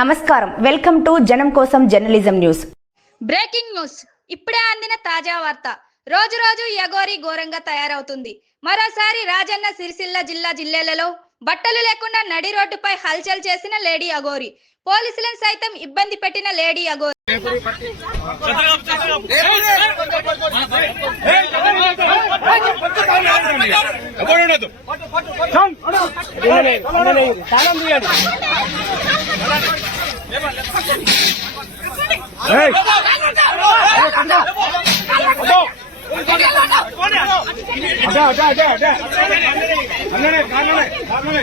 నమస్కారం. Welcome to జనం కోసం జర్నలిజం న్యూస్. Breaking news. ఇప్పుడే అందిన తాజా వార్త. రోజు రోజు యగోరి ఘోరంగా తయారవుతుంది. మరోసారి రాజన్న సిరిసిల్ల జిల్లా జిల్లాలలో బట్టలు లేకుండా నడి రోడ్డుపై హల్చల్ చేసిన లేడీ అగోరి పోలీసులను సైతం ఇబ్బంది పెట్టిన లేడీ అగోరి ఎవరుండదు అదే అదే అదే అదే అన్ననే కాననే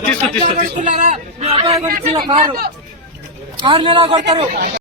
తీసుకో తీసుకో తీసుకో. మీ అబ్బాయి గురించి కారు. కారు ఎలా కొడతారు?